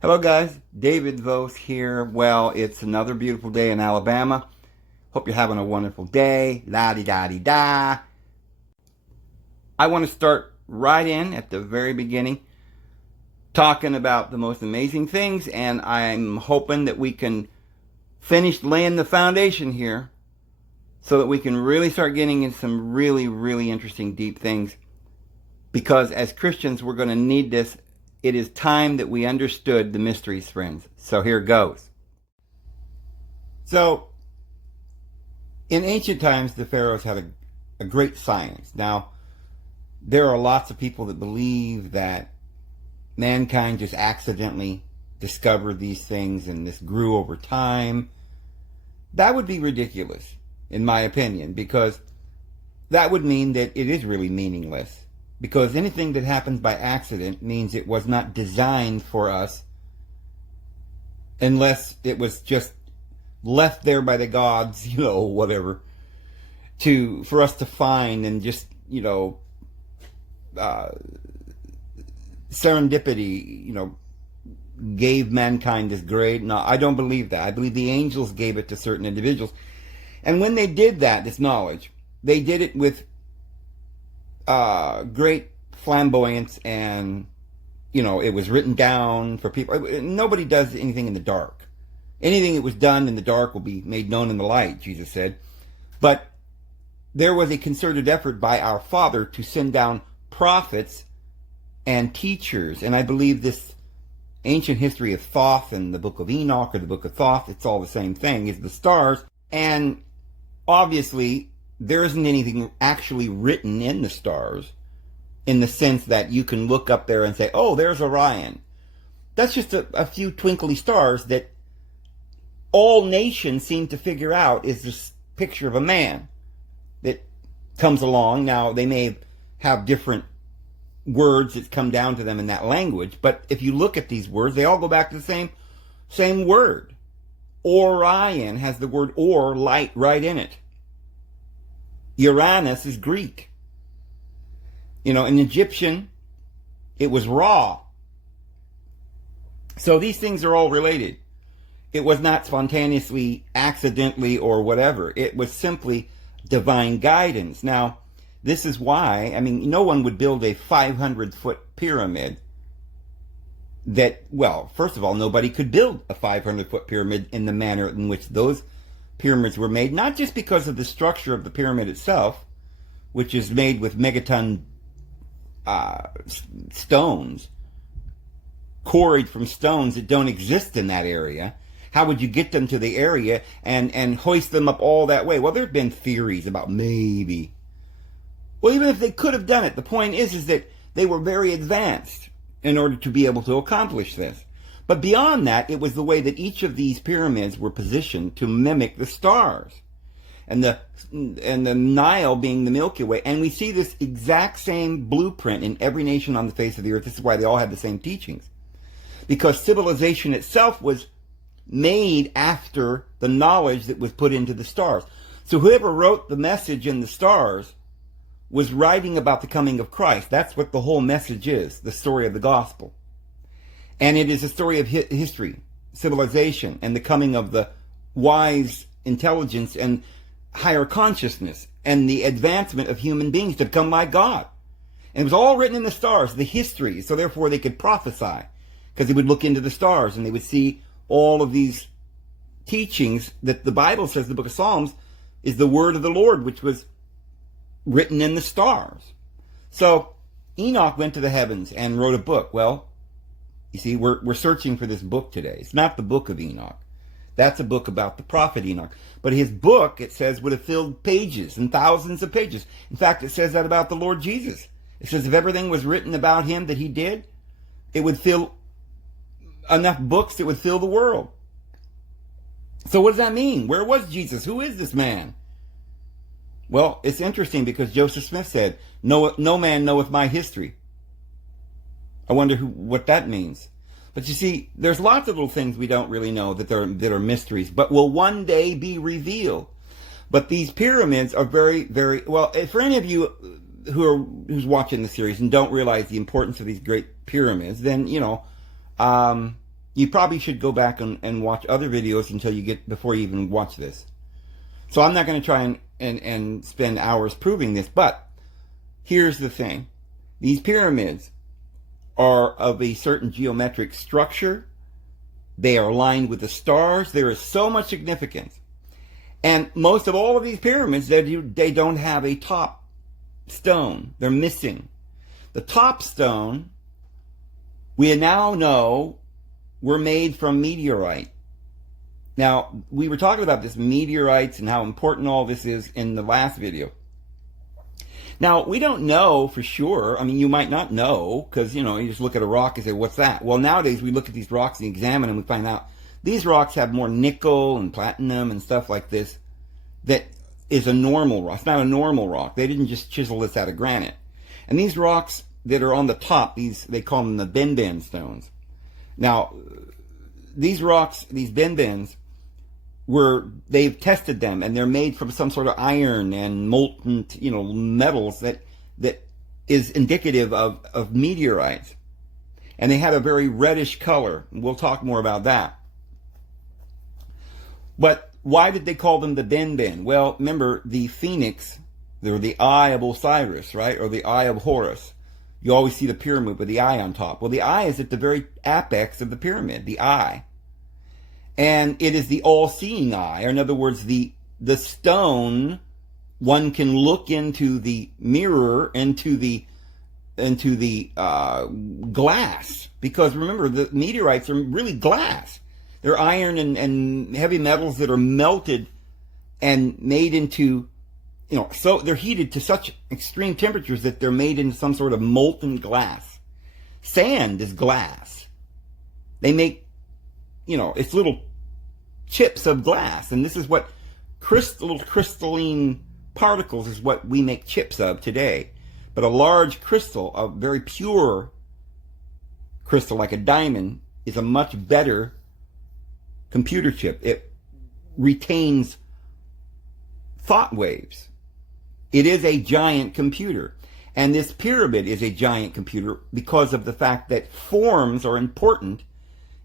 Hello guys, David Vos here. Well, it's another beautiful day in Alabama. Hope you're having a wonderful day. La-di-da-di-da. I want to start right in at the very beginning talking about the most amazing things, and I'm hoping that we can finish laying the foundation here so that we can really start getting into some really interesting deep things, because as Christians we're going to need this. It is time that we understood the mysteries, friends. So here goes. So, in ancient times, the pharaohs had a great science. Now, there are lots of people that believe that mankind just accidentally discovered these things and this grew over time. That would be ridiculous, in my opinion, because that would mean that it is really meaningless. Because anything that happens by accident means it was not designed for us, unless it was just left there by the gods, whatever, for us to find and just, serendipity, gave mankind this great. No, I don't believe that. I believe the angels gave it to certain individuals. And when they did that, this knowledge, they did it with great flamboyance, and it was written down for people. Nobody does anything in the dark. Anything that was done in the dark will be made known in the light, Jesus said. But there was a concerted effort by our Father to send down prophets and teachers, and I believe this ancient history of Thoth and the book of Enoch, or the book of Thoth, it's all the same thing, is the stars. And obviously there isn't anything actually written in the stars, in the sense that you can look up there and say, oh, there's Orion. That's just a few twinkly stars that all nations seem to figure out is this picture of a man that comes along. Now, they may have different words that come down to them in that language, but if you look at these words, they all go back to the same word. Orion has the word or, light, right in it. Uranus is Greek. In Egyptian, it was Ra. So these things are all related. It was not spontaneously, accidentally, or whatever. It was simply divine guidance. Now, this is why, no one would build a 500-foot pyramid first of all, nobody could build a 500-foot pyramid in the manner in which those pyramids were made, not just because of the structure of the pyramid itself, which is made with megaton stones, quarried from stones that don't exist in that area. How would you get them to the area and hoist them up all that way? Well, there have been theories about maybe. Well, even if they could have done it, the point is that they were very advanced in order to be able to accomplish this. But beyond that, it was the way that each of these pyramids were positioned to mimic the stars, and the Nile being the Milky Way. And we see this exact same blueprint in every nation on the face of the earth. This is why they all had the same teachings, because civilization itself was made after the knowledge that was put into the stars. So whoever wrote the message in the stars was writing about the coming of Christ. That's what the whole message is, the story of the gospel. And it is a story of history, civilization, and the coming of the wise intelligence and higher consciousness, and the advancement of human beings to become like God. And it was all written in the stars, the history, so therefore they could prophesy, because they would look into the stars and they would see all of these teachings that the Bible says, the book of Psalms, is the word of the Lord, which was written in the stars. So Enoch went to the heavens and wrote a book. Well, you see, we're searching for this book today. It's not the book of Enoch. That's a book about the prophet Enoch. But his book, it says, would have filled pages and thousands of pages. In fact, it says that about the Lord Jesus. It says if everything was written about him that he did, it would fill enough books that would fill the world. So what does that mean? Where was Jesus? Who is this man? Well, it's interesting because Joseph Smith said, no man knoweth my history. I wonder what that means. But you see, there's lots of little things we don't really know that are mysteries, but will one day be revealed. But these pyramids are very, very, well, for any of you who's watching the series and don't realize the importance of these great pyramids, then, You probably should go back and watch other videos before you even watch this. So I'm not going to try and spend hours proving this, but here's the thing. These pyramids are of a certain geometric structure. They are aligned with the stars. There is so much significance. And most of all of these pyramids, they don't have a top stone. They're missing. The top stone, we now know, were made from meteorite. Now, we were talking about this meteorites and how important all this is in the last video. Now, we don't know for sure. I mean, you might not know because, you just look at a rock and say, what's that? Well, nowadays we look at these rocks and examine them and we find out these rocks have more nickel and platinum and stuff like this that is a normal rock. It's not a normal rock. They didn't just chisel this out of granite. And these rocks that are on the top, they call them the Ben stones. Now, these rocks, these Ben, they've tested them and they're made from some sort of iron and molten, metals that is indicative of meteorites. And they have a very reddish color. We'll talk more about that. But why did they call them the Ben? Well, remember the phoenix, or the eye of Osiris, right? Or the eye of Horus. You always see the pyramid with the eye on top. Well, the eye is at the very apex of the pyramid, the eye. And it is the all-seeing eye. Or in other words, the stone, one can look into the mirror, into the glass. Because remember, the meteorites are really glass. They're iron and heavy metals that are melted and made into, so they're heated to such extreme temperatures that they're made into some sort of molten glass. Sand is glass. They make, it's little chips of glass. And this is what little crystalline particles is what we make chips of today. But a large crystal, a very pure crystal like a diamond, is a much better computer chip. It retains thought waves. It is a giant computer. And this pyramid is a giant computer because of the fact that forms are important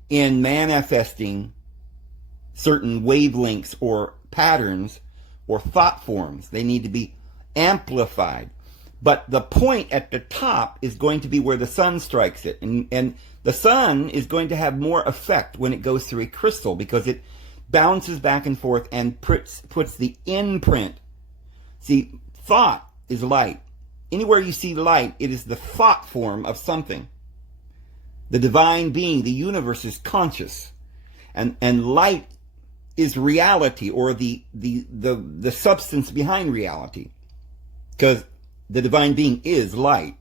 in manifesting certain wavelengths or patterns or thought forms. They need to be amplified. But the point at the top is going to be where the sun strikes it. And the sun is going to have more effect when it goes through a crystal because it bounces back and forth and puts the imprint. See, thought is light. Anywhere you see light, it is the thought form of something. The divine being, the universe is conscious. And light is reality, or the substance behind reality. Because the divine being is light.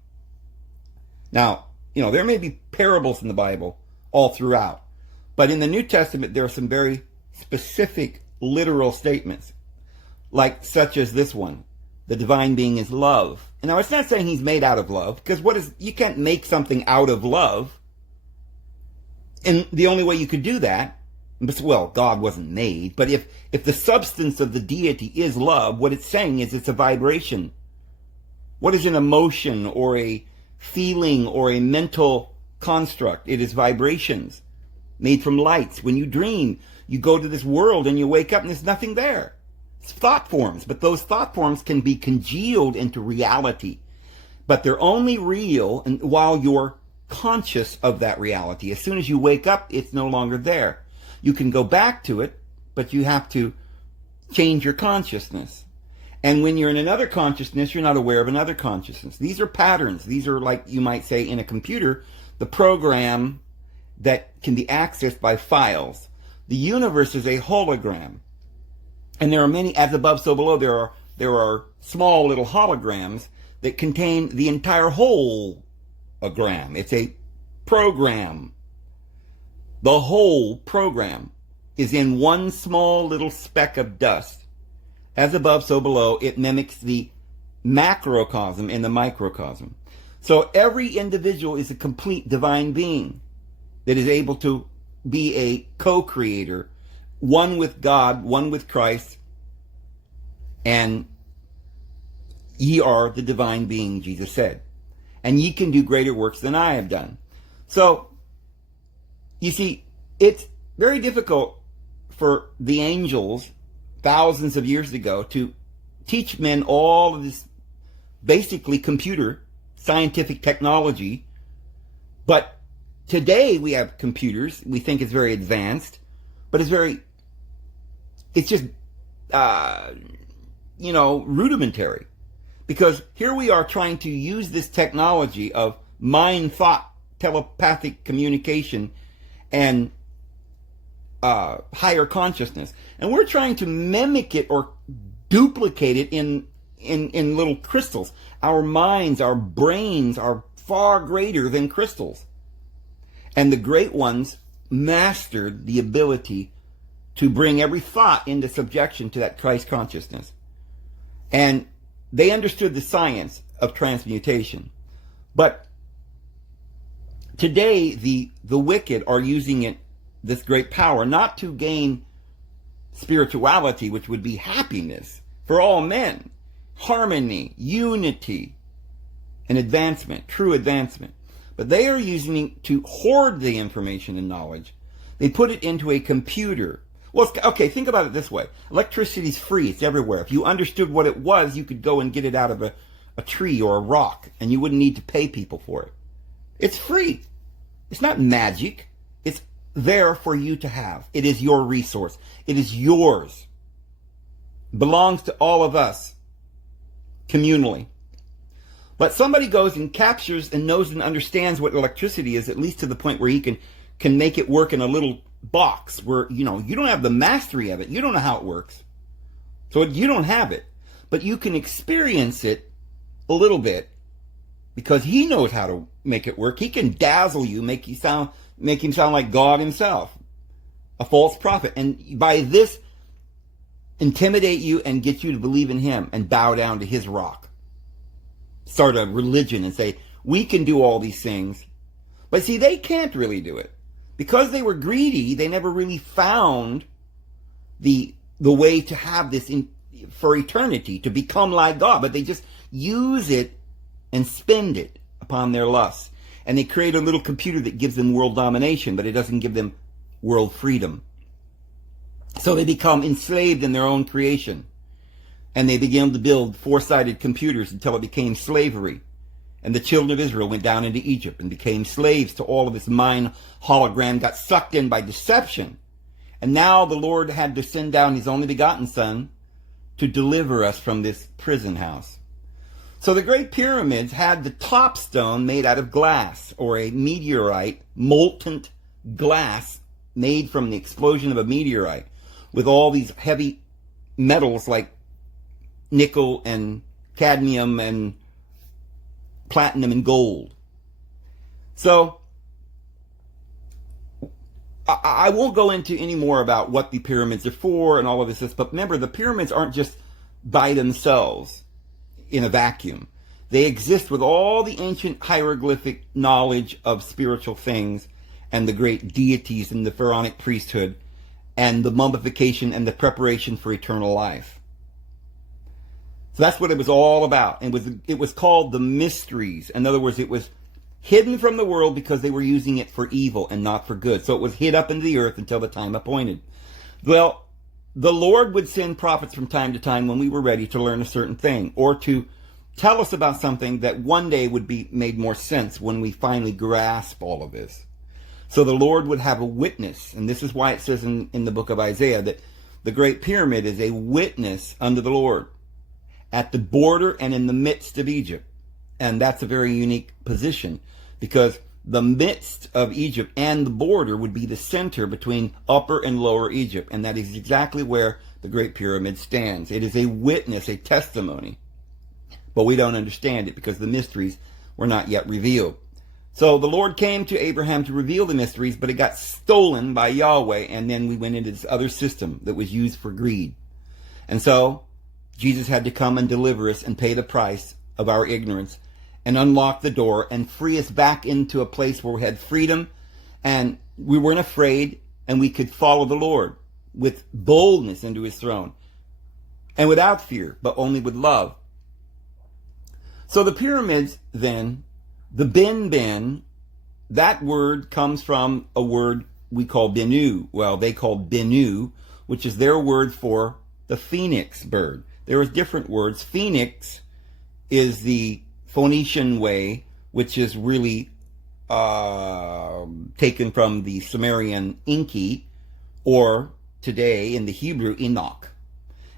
Now, there may be parables in the Bible all throughout. But in the New Testament, there are some very specific literal statements. Like such as this one. The divine being is love. And now it's not saying he's made out of love. Because you can't make something out of love. And the only way you could do that, well, God wasn't made. But if the substance of the deity is love, what it's saying is it's a vibration. What is an emotion or a feeling or a mental construct? It is vibrations made from lights. When you dream, you go to this world and you wake up and there's nothing there. It's thought forms, but those thought forms can be congealed into reality. But they're only real while you're conscious of that reality. As soon as you wake up, it's no longer there. You can go back to it, but you have to change your consciousness. And when you're in another consciousness, you're not aware of another consciousness. These are patterns. These are, like you might say in a computer, the program that can be accessed by files. The universe is a hologram. And there are many, as above, so below, there are small little holograms that contain the entire hologram. It's a program. The whole program is in one small little speck of dust. As above, so below, it mimics the macrocosm and the microcosm. So every individual is a complete divine being that is able to be a co-creator, one with God, one with Christ, and ye are the divine being, Jesus said. And ye can do greater works than I have done. So, you see, it's very difficult for the angels thousands of years ago to teach men all of this basically computer scientific technology. But today we have computers. We think it's very advanced, but it's just, rudimentary. Because here we are trying to use this technology of mind, thought, telepathic communication, and higher consciousness. And we're trying to mimic it or duplicate it in little crystals. Our minds, our brains are far greater than crystals. And the great ones mastered the ability to bring every thought into subjection to that Christ consciousness. And they understood the science of transmutation. But today, the wicked are using it, this great power, not to gain spirituality, which would be happiness for all men, harmony, unity, and advancement, true advancement. But they are using it to hoard the information and knowledge. They put it into a computer. Well, okay, think about it this way. Electricity is free. It's everywhere. If you understood what it was, you could go and get it out of a tree or a rock, and you wouldn't need to pay people for it. It's free. It's not magic. It's there for you to have. It is your resource. It is yours. Belongs to all of us communally. But somebody goes and captures and knows and understands what electricity is, at least to the point where he can make it work in a little box where, you don't have the mastery of it. You don't know how it works. So you don't have it. But you can experience it a little bit because he knows how to make it work. He can dazzle you, make him sound like God himself, a false prophet. And by this, intimidate you and get you to believe in him and bow down to his rock. Start a religion and say, we can do all these things. But see, they can't really do it. Because they were greedy, they never really found the way to have this for eternity, to become like God. But they just use it and spend it upon their lusts. And they create a little computer that gives them world domination, but it doesn't give them world freedom. So they become enslaved in their own creation. And they began to build four-sided computers until it became slavery. And the children of Israel went down into Egypt and became slaves to all of this mind hologram, got sucked in by deception. And now the Lord had to send down his only begotten Son to deliver us from this prison house. So the Great Pyramids had the top stone made out of glass, or a meteorite, molten glass made from the explosion of a meteorite, with all these heavy metals like nickel and cadmium and platinum and gold. So I won't go into any more about what the pyramids are for and all of this, but remember, the pyramids aren't just by themselves in a vacuum. They exist with all the ancient hieroglyphic knowledge of spiritual things and the great deities in the pharaonic priesthood and the mummification and the preparation for eternal life. So that's what it was all about. And it was called the mysteries. In other words, it was hidden from the world because they were using it for evil and not for good. So it was hid up into the earth until the time appointed. Well, the Lord would send prophets from time to time when we were ready to learn a certain thing, or to tell us about something that one day would be made more sense when we finally grasp all of this. So the Lord would have a witness, and this is why it says in the book of Isaiah that the Great Pyramid is a witness unto the Lord at the border and in the midst of Egypt. And that's a very unique position, because the midst of Egypt and the border would be the center between upper and lower Egypt. And that is exactly where the Great Pyramid stands. It is a witness, a testimony. But we don't understand it because the mysteries were not yet revealed. So the Lord came to Abraham to reveal the mysteries, but it got stolen by Yahweh. And then we went into this other system that was used for greed. And so Jesus had to come and deliver us and pay the price of our ignorance and unlock the door and free us back into a place where we had freedom and we weren't afraid, and we could follow the Lord with boldness into his throne and without fear, but only with love. So the pyramids then, the bin, that word comes from a word we call Benu. Well, they called Benu, which is their word for the phoenix bird. There are different words. Phoenix is the Phoenician way, which is really taken from the Sumerian Enki, or today in the Hebrew, Enoch.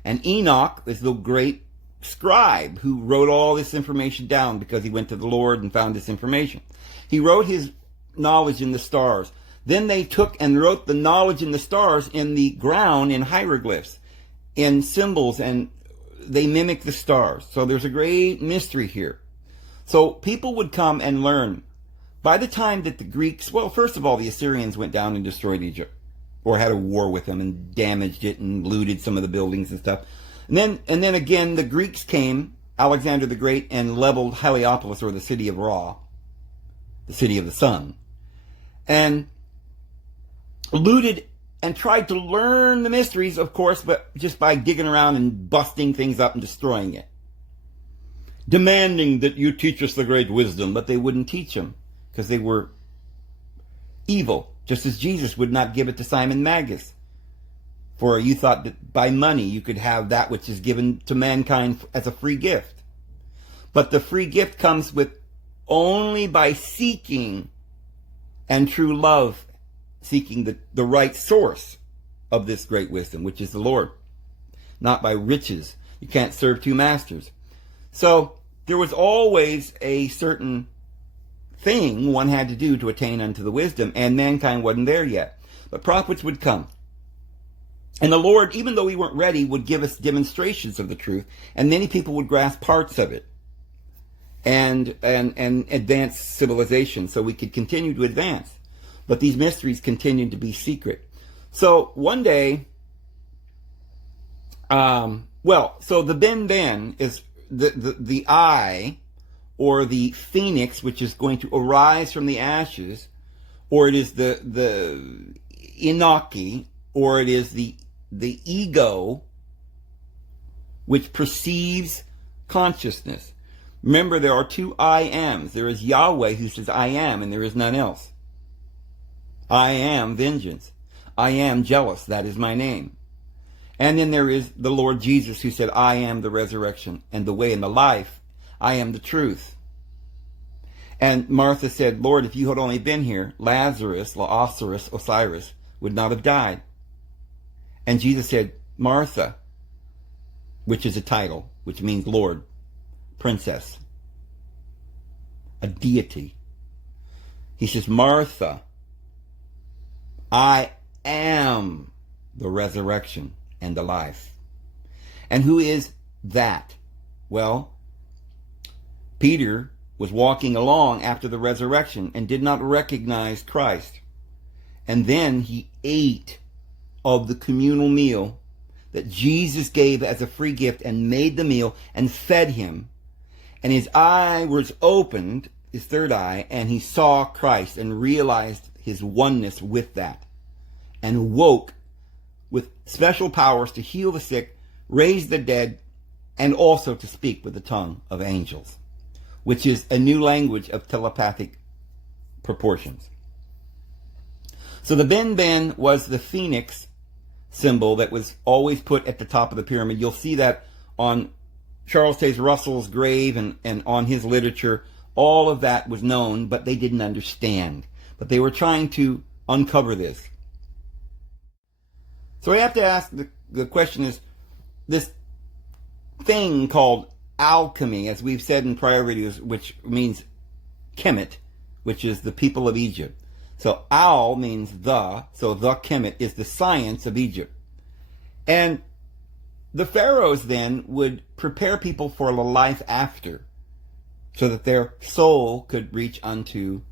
And Enoch is the great scribe who wrote all this information down because he went to the Lord and found this information. He wrote his knowledge in the stars. Then they took and wrote the knowledge in the stars in the ground in hieroglyphs, in symbols, and they mimic the stars. So there's a great mystery here. So people would come and learn. By the time that the Greeks, well, first of all, the Assyrians went down and destroyed Egypt, or had a war with them and damaged it and looted some of the buildings and stuff. And then again, the Greeks came, Alexander the Great, and leveled Heliopolis, or the city of Ra, the city of the sun, and looted and tried to learn the mysteries, of course, but just by digging around and busting things up and destroying it. Demanding that you teach us the great wisdom, but they wouldn't teach them because they were evil, just as Jesus would not give it to Simon Magus. For you thought that by money you could have that which is given to mankind as a free gift. But the free gift comes with only by seeking and true love, seeking the right source of this great wisdom, which is the Lord, not by riches. You can't serve two masters. So there was always a certain thing one had to do to attain unto the wisdom, and mankind wasn't there yet. But prophets would come. And the Lord, even though we weren't ready, would give us demonstrations of the truth, and many people would grasp parts of it and advance civilization so we could continue to advance. But these mysteries continued to be secret. So one day, so the Ben is the eye, or the phoenix, which is going to arise from the ashes, or it is the Enochi, or it is the ego, which perceives consciousness. Remember, there are two I ams. There is Yahweh, who says I am, and there is none else. I am vengeance. I am jealous. That is my name. And then there is the Lord Jesus, who said, I am the resurrection and the way and the life. I am the truth. And Martha said, Lord, if you had only been here, Lazarus, Osiris, would not have died. And Jesus said, Martha, which is a title, which means Lord, princess, a deity. He says, Martha, I am the resurrection and the life. And who is that? Well, Peter was walking along after the resurrection and did not recognize Christ. And then he ate of the communal meal that Jesus gave as a free gift and made the meal and fed him. And his eye was opened, his third eye, and he saw Christ and realized his oneness with that, and woke with special powers to heal the sick, raise the dead, and also to speak with the tongue of angels, which is a new language of telepathic proportions. So the Ben was the phoenix symbol that was always put at the top of the pyramid. You'll see that on Charles Taze Russell's grave and on his literature. All of that was known, but they didn't understand. But they were trying to uncover this. So we have to ask, the question is, this thing called alchemy, as we've said in prior videos, which means Kemet, which is the people of Egypt. So Al means the, so the Kemet is the science of Egypt. And the pharaohs then would prepare people for the life after, so that their soul could reach unto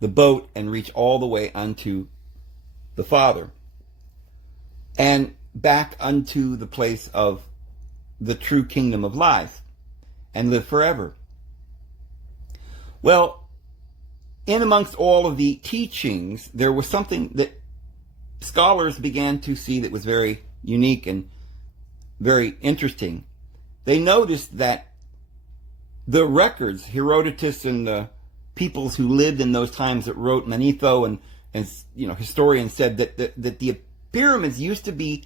the boat and reach all the way unto the Father, and back unto the place of the true kingdom of life, and live forever. Well, in amongst all of the teachings, there was something that scholars began to see that was very unique and very interesting. They noticed that the records, Herodotus and the peoples who lived in those times that wrote Manetho and historians said that the pyramids used to be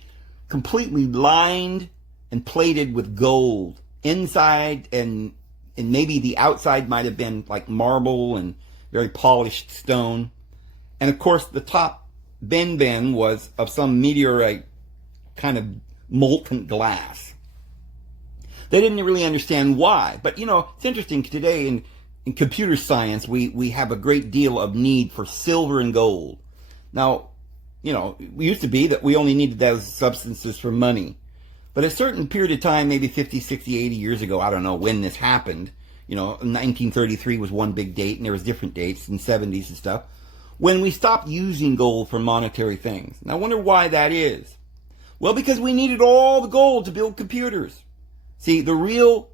completely lined and plated with gold inside, and maybe the outside might have been like marble and very polished stone. And of course, the top bin was of some meteorite kind of molten glass. They didn't really understand why. But, it's interesting today in computer science, we have a great deal of need for silver and gold. Now, it used to be that we only needed those substances for money. But a certain period of time, maybe 50, 60, 80 years ago, I don't know when this happened. 1933 was one big date, and there was different dates in the 70s and stuff, when we stopped using gold for monetary things. And I wonder why that is. Well, because we needed all the gold to build computers. See, the real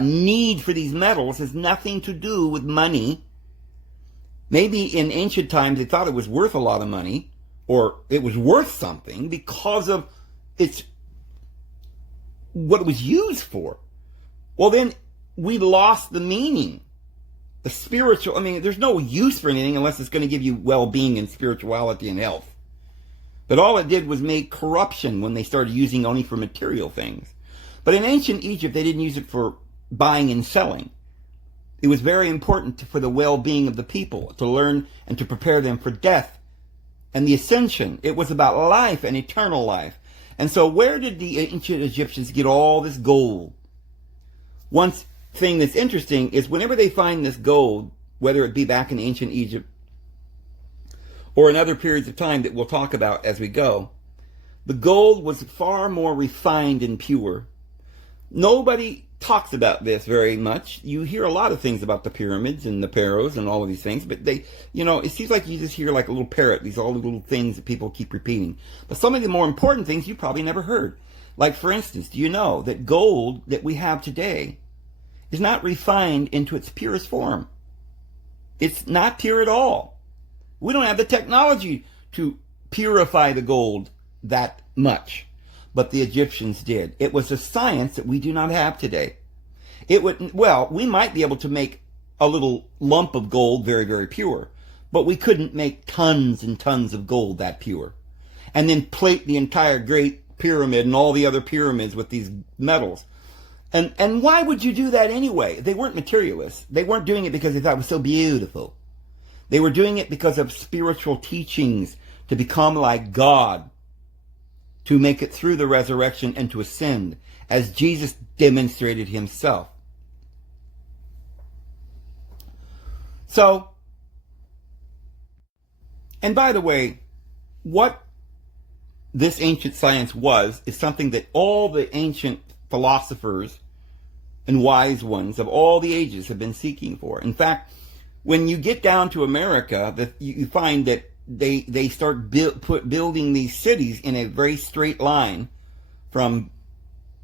need for these metals has nothing to do with money. Maybe in ancient times they thought it was worth a lot of money, or it was worth something because of what it was used for. Well, then we lost the meaning. The spiritual, there's no use for anything unless it's going to give you well-being and spirituality and health. But all it did was make corruption when they started using only for material things. But in ancient Egypt, they didn't use it for buying and selling. It was very important for the well-being of the people, to learn and to prepare them for death and the ascension. It was about life and eternal life. And so where did the ancient Egyptians get all this gold? One thing that's interesting is whenever they find this gold, whether it be back in ancient Egypt or in other periods of time that we'll talk about as we go, the gold was far more refined and pure. Nobody talks about this very much. You hear a lot of things about the pyramids and the pharaohs and all of these things, but it seems like you just hear like a little parrot, all the little things that people keep repeating. But some of the more important things you probably never heard. Like, for instance, do you know that gold that we have today is not refined into its purest form? It's not pure at all. We don't have the technology to purify the gold that much. But the Egyptians did. It was a science that we do not have today. We might be able to make a little lump of gold very, very pure, but we couldn't make tons and tons of gold that pure. And then plate the entire Great Pyramid and all the other pyramids with these metals. And why would you do that anyway? They weren't materialists. They weren't doing it because they thought it was so beautiful. They were doing it because of spiritual teachings to become like God, to make it through the resurrection and to ascend, as Jesus demonstrated himself. So, and by the way, what this ancient science was is something that all the ancient philosophers and wise ones of all the ages have been seeking for. In fact, when you get down to America, you find that they start building these cities in a very straight line from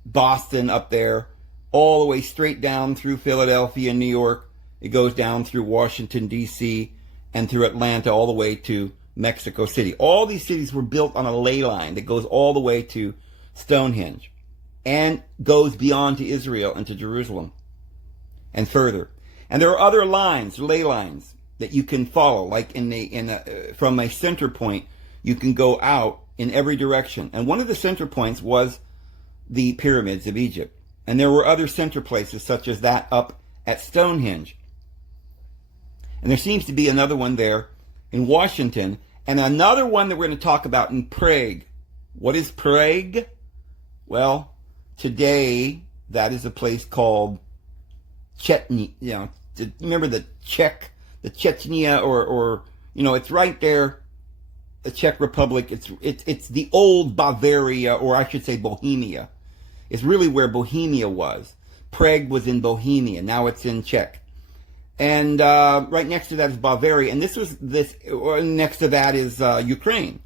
Boston up there all the way straight down through Philadelphia, New York. It goes down through Washington, D.C., and through Atlanta all the way to Mexico City. All these cities were built on a ley line that goes all the way to Stonehenge and goes beyond to Israel and to Jerusalem and further. And there are other lines, ley lines, that you can follow, like from a center point, you can go out in every direction. And one of the center points was the pyramids of Egypt. And there were other center places such as that up at Stonehenge. And there seems to be another one there in Washington, and another one that we're going to talk about in Prague. What is Prague? Well, today that is a place called Chechnya. Remember the Chechnya, or it's right there, the Czech Republic. It's the old Bavaria, or I should say Bohemia. It's really where Bohemia was. Prague was in Bohemia. Now it's in Czech. And right next to that is Bavaria. And next to that is Ukraine.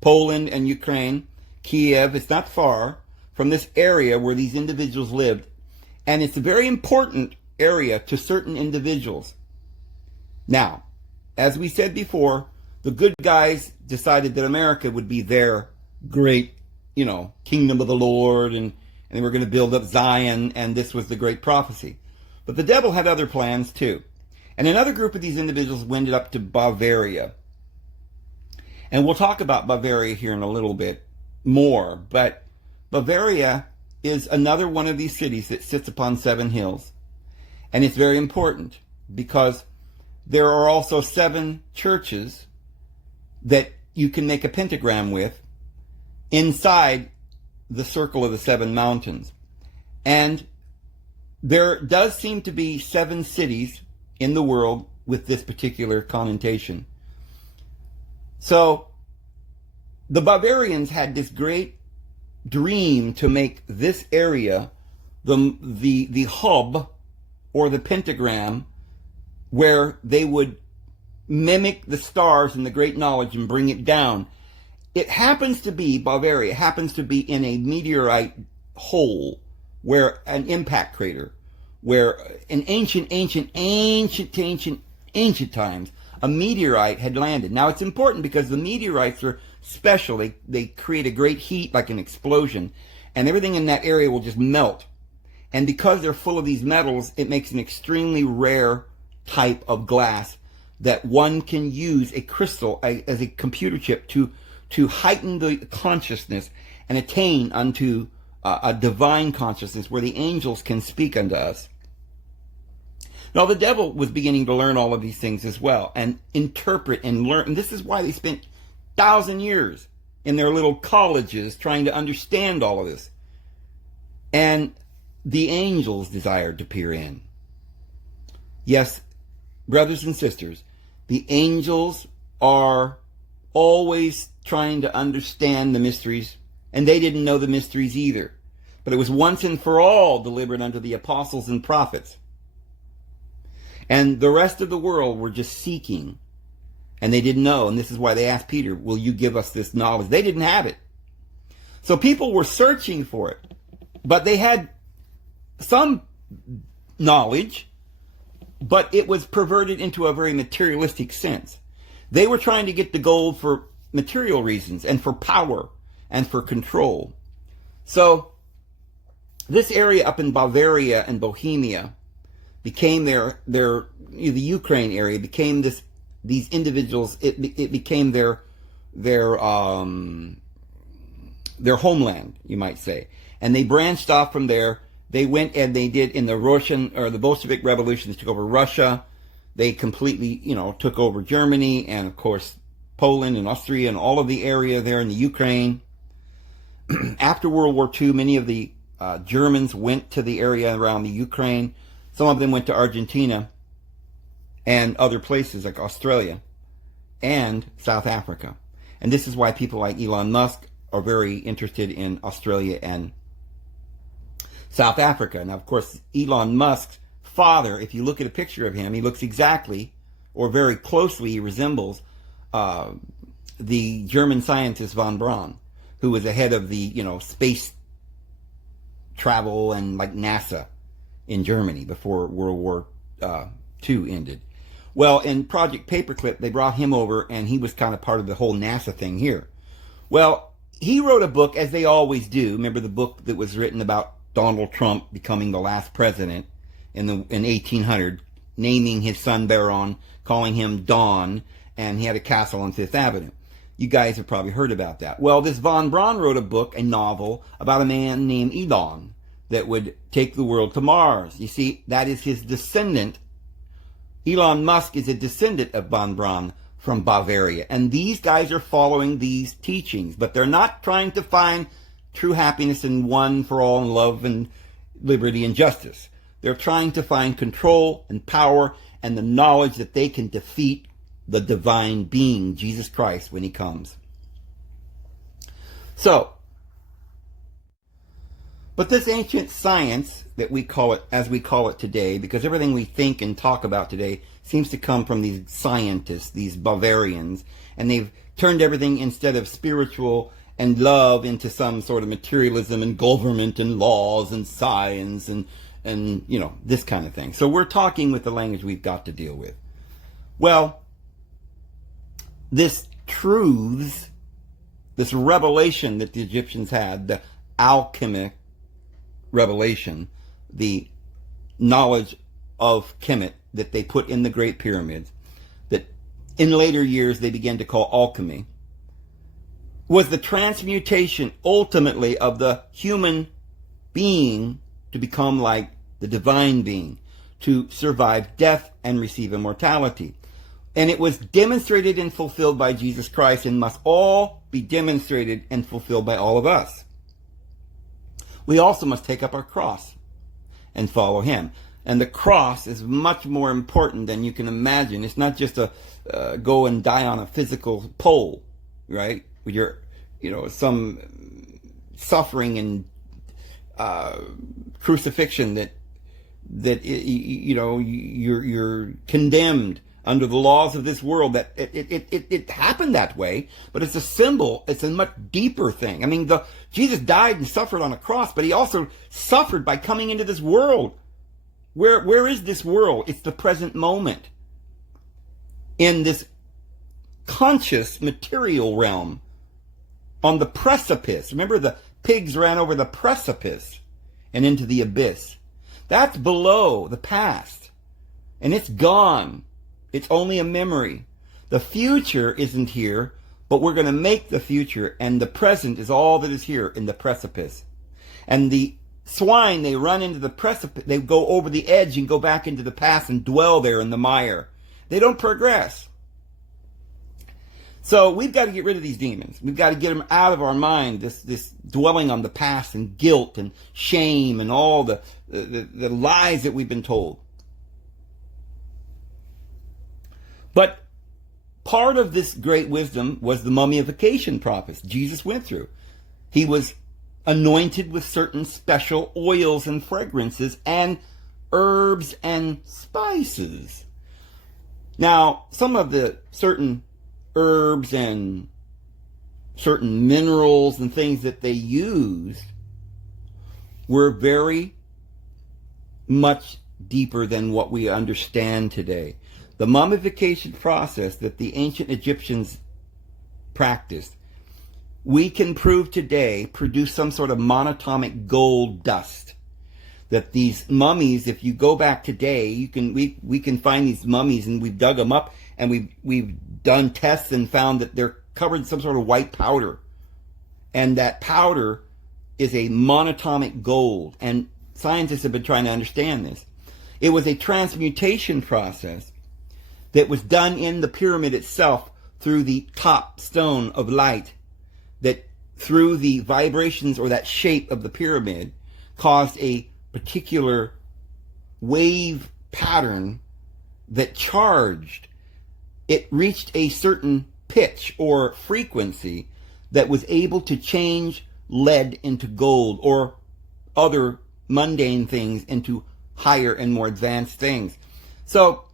Poland and Ukraine. Kiev. It's not far from this area where these individuals lived. And it's a very important area to certain individuals. Now, as we said before, the good guys decided that America would be their great, kingdom of the Lord, and they were going to build up Zion, and this was the great prophecy. But the devil had other plans too. And another group of these individuals wended up to Bavaria. And we'll talk about Bavaria here in a little bit more. But Bavaria is another one of these cities that sits upon 7 hills. And it's very important because there are also 7 churches that you can make a pentagram with inside the circle of the 7 mountains. And there does seem to be 7 cities in the world with this particular connotation. So the Bavarians had this great dream to make this area the hub or the pentagram where they would mimic the stars and the great knowledge and bring it down. It happens to be, Bavaria happens to be in a meteorite hole, where an impact crater, where in ancient times, a meteorite had landed. Now it's important because the meteorites are special. They create a great heat, like an explosion, and everything in that area will just melt. And because they're full of these metals, it makes an extremely rare type of glass that one can use a crystal as a computer chip to heighten the consciousness and attain unto a divine consciousness where the angels can speak unto us. Now the devil was beginning to learn all of these things as well and interpret and learn. And this is why they spent 1,000 years in their little colleges trying to understand all of this. And the angels desired to peer in. Yes, brothers and sisters, the angels are always trying to understand the mysteries, and they didn't know the mysteries either. But it was once and for all delivered unto the apostles and prophets. And the rest of the world were just seeking, and they didn't know. And this is why they asked Peter, will you give us this knowledge? They didn't have it. So people were searching for it, but they had some knowledge, but it was perverted into a very materialistic sense. They were trying to get the gold for material reasons and for power and for control. So this area up in Bavaria and Bohemia became the Ukraine area became these individuals. It became their homeland, you might say, and they branched off from there. They went and they did in the Russian or the Bolshevik Revolution. They took over Russia. They completely, took over Germany and of course Poland and Austria and all of the area there in the Ukraine. After World War II, many of the Germans went to the area around the Ukraine. Some of them went to Argentina and other places like Australia and South Africa. And this is why people like Elon Musk are very interested in Australia and South Africa. Now, of course, Elon Musk's father, if you look at a picture of him, he looks exactly or very closely, he resembles the German scientist von Braun, who was the head of the, space travel and like NASA in Germany before World War II ended. Well, in Project Paperclip, they brought him over, and he was kind of part of the whole NASA thing here. Well, he wrote a book, as they always do. Remember the book that was written about Donald Trump becoming the last president in 1800, naming his son Baron, calling him Don, and he had a castle on Fifth Avenue. You guys have probably heard about that. Well, this von Braun wrote a book, a novel, about a man named Elon that would take the world to Mars. You see, that is his descendant. Elon Musk is a descendant of von Braun from Bavaria. And these guys are following these teachings, but they're not trying to find true happiness in one for all and love and liberty and justice. They're trying to find control and power and the knowledge that they can defeat the divine being, Jesus Christ, when he comes. So, but this ancient science that we call it, as we call it today, because everything we think and talk about today seems to come from these scientists, these Bavarians, and they've turned everything instead of spiritual and love into some sort of materialism and government and laws and science and this kind of thing. So we're talking with the language we've got to deal with. Well, this truths, this revelation that the Egyptians had, the alchemic revelation, the knowledge of Kemet that they put in the Great Pyramids, that in later years they began to call alchemy, was the transmutation ultimately of the human being to become like the divine being, to survive death and receive immortality. And it was demonstrated and fulfilled by Jesus Christ, and must all be demonstrated and fulfilled by all of us. We also must take up our cross and follow him. And the cross is much more important than you can imagine. It's not just a go and die on a physical pole, right? With your, some suffering and crucifixion that you're condemned under the laws of this world. That it happened that way, but it's a symbol. It's a much deeper thing. I mean, Jesus died and suffered on a cross, but he also suffered by coming into this world. Where is this world? It's the present moment. In this conscious material realm, on the precipice. Remember, the pigs ran over the precipice and into the abyss. That's below the past. And it's gone. It's only a memory. The future isn't here, but we're going to make the future, and the present is all that is here in the precipice. And the swine, they run into the precipice, they go over the edge and go back into the past and dwell there in the mire. They don't progress. So we've got to get rid of these demons. We've got to get them out of our mind, this dwelling on the past and guilt and shame and all the lies that we've been told. But part of this great wisdom was the mummification process Jesus went through. He was anointed with certain special oils and fragrances and herbs and spices. Now, some of the certain herbs and certain minerals and things that they used were very much deeper than what we understand today. The mummification process that the ancient Egyptians practiced, we can prove today, produced some sort of monatomic gold dust. That these mummies, if you go back today, we can find these mummies, and we've dug them up, and we've done tests and found that they're covered in some sort of white powder. And that powder is a monatomic gold. And scientists have been trying to understand this. It was a transmutation process that was done in the pyramid itself through the top stone of light, that through the vibrations or that shape of the pyramid caused a particular wave pattern that charged. It reached a certain pitch or frequency that was able to change lead into gold or other mundane things into higher and more advanced things. So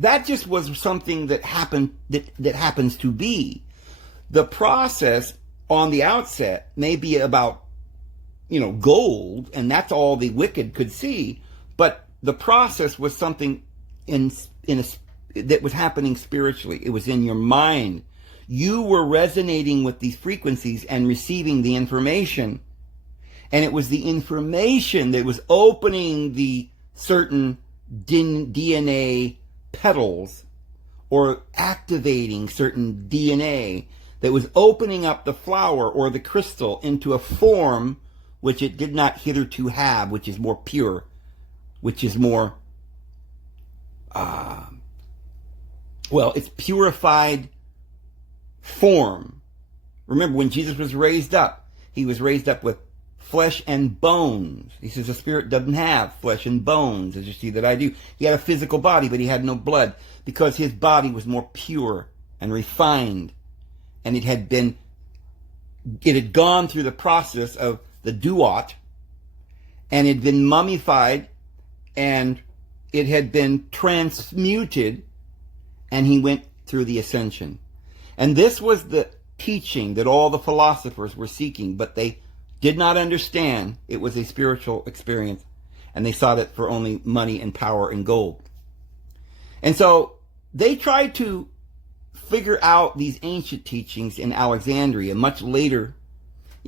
that just was something that happened, that happens to be. The process on the outset may be about, gold, and that's all the wicked could see, but the process was something that was happening spiritually. It was in your mind. You were resonating with these frequencies and receiving the information, and it was the information that was opening the certain DNA petals or activating certain DNA that was opening up the flower or the crystal into a form which it did not hitherto have, which is more pure, which is more, it's purified form. Remember, when Jesus was raised up, he was raised up with flesh and bones. He says the spirit doesn't have flesh and bones, as you see that I do. He had a physical body, but he had no blood, because his body was more pure and refined. And it had gone through the process of the duat, and it had been mummified, and it had been transmuted, and he went through the ascension. And this was the teaching that all the philosophers were seeking, but they did not understand it was a spiritual experience, and they sought it for only money and power and gold. And so they tried to figure out these ancient teachings in Alexandria much later.